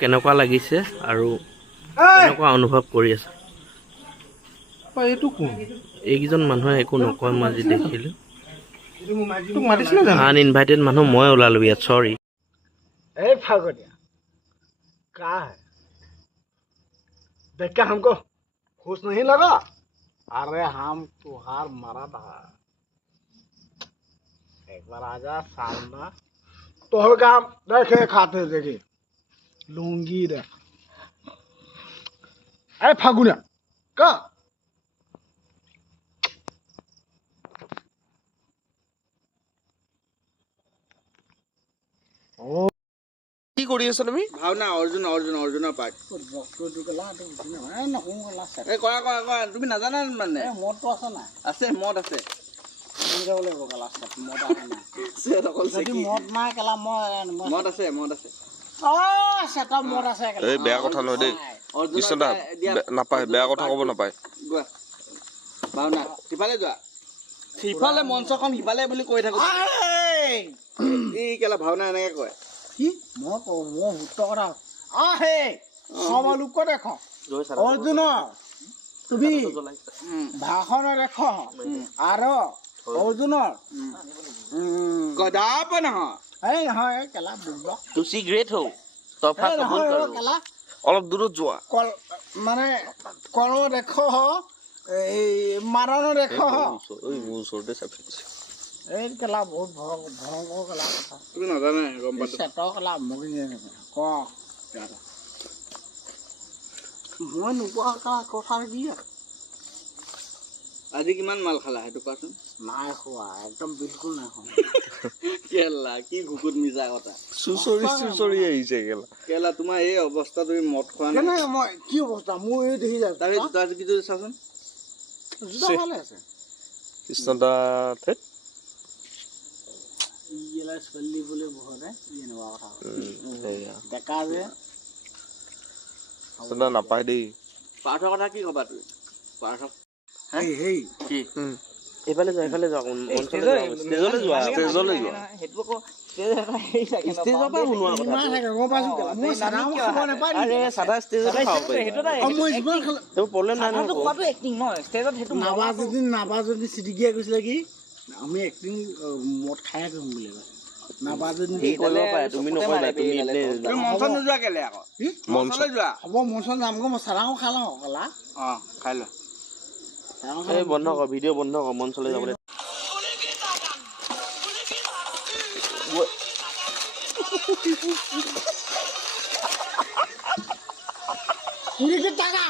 কেনেকুৱা লাগিছে আৰু কেনেকুৱা অনুভৱ কৰি আছে এইটো কোন এইকেইজন মানুহে একো নকয় মই আজি দেখিলোঁ তোক মাতিছিলে জানো আনইনভাইটেড মানুহ মই ওলালো ইয়াত চৰি ए फागोनिया क्या है देख के हमको खुश नहीं लगा अरे हम तुहार मरा था एक बार आजा सामना तो काम देखे खाते देखी लूंगी रे ए फागुनिया का কি কৰি আছা তুমি ভাওনা অৰ্জুন অৰ্জুন অৰ্জুনৰ পাৰ্ট এই কৰা কৰা কৰা তুমি নাজানা মানে মদটো আছে না আছে মদ আছে মদ নাই কেলা মদ আছে মদ আছে মদ আছে এই বেয়া কথা নহয় দেই কৃষ্ণদা নাপায় বেয়া কথা ক'ব নাপায় গোৱা ভাওনা সিফালে যোৱা সিফালে মঞ্চখন সিফালে বুলি কৈ থাকো এই কেলা ভাওনা এনেকে কয় মই শুদ্ধ কথা আহে সমালোক দেখ অৰ্জুন তুমি ভাষণ দেখ আৰু অৰ্জুনৰ গদাপ নহয় এই নহয় কেলা বুৰ্বক টু চি গ্ৰেট হও তফা কবুল কৰো কেলা অলপ দূৰত যোৱা কল মানে কল দেখ এই মাৰণ দেখ ঐ মোৰ ওচৰতে চাপি দিছে এই কেলা বহুত ভয়ংকৰ কেলা কথা তুমি নাজানে গম পাইছো চেটৰ কেলা মগি ক মই নোপোৱা কথা কি আজি কিমান মাল খালা সেইটো কোৱাচোন নাই খোৱা একদম বিলকুল নাই খোৱা কেলা কি ঘুকুত মিছা কথা চুচৰি আহিছে কেলা কেলা তোমাৰ এই অৱস্থা তুমি মদ খোৱা নাই কেনেকে মই কি অৱস্থা মোৰ এই দেখি যায় তাৰ জোতা কি চাচোন জোতা ভালে আছে কৃষ্ণদা থেত ইয়েলা ছোৱালী বোলে বহনে এনেকুৱা কথা সেয়া ডেকা যে কৃষ্ণদা নাপায় দেই পাৰ্থৰ কথা কি ক'বা তুমি পাৰ্থ হেই কি এইফালে যোৱা ষ্টেজলৈ যোৱা ষ্টেজলৈ যোৱা সেইটো আকৌ ষ্টেজৰ পৰা বনোৱা কথা ইমান থাকে গম পাইছো কেলা মই চাদাও খাব নাপাৰি আৰে সাদা ষ্টেজত খাব পাৰি মই যিমান খালে সেইটো প্ৰব্লেম নাই নহয় কোৱাটো এক্টিং ন ষ্টেজত সেইটো নাবা যদি চিটিকিয়ে কৈছিলে কি আমি এক্টিং মদ খাই কৰিম বুলি কৈছে নাবা যদি সেই কৰিব পাৰে তুমি নকৰিবা তুমি তুমি মঞ্চত নোযোৱা কেলে আকৌ মঞ্চলৈ যোৱা হ'ব মঞ্চত যামগৈ মই চাদাও খাওঁ কেলা অঁ খাই লোৱা এই বন্ধ কৰ ভিডিঅ' বন্ধ কৰ মঞ্চলৈ যাবলৈ টাকা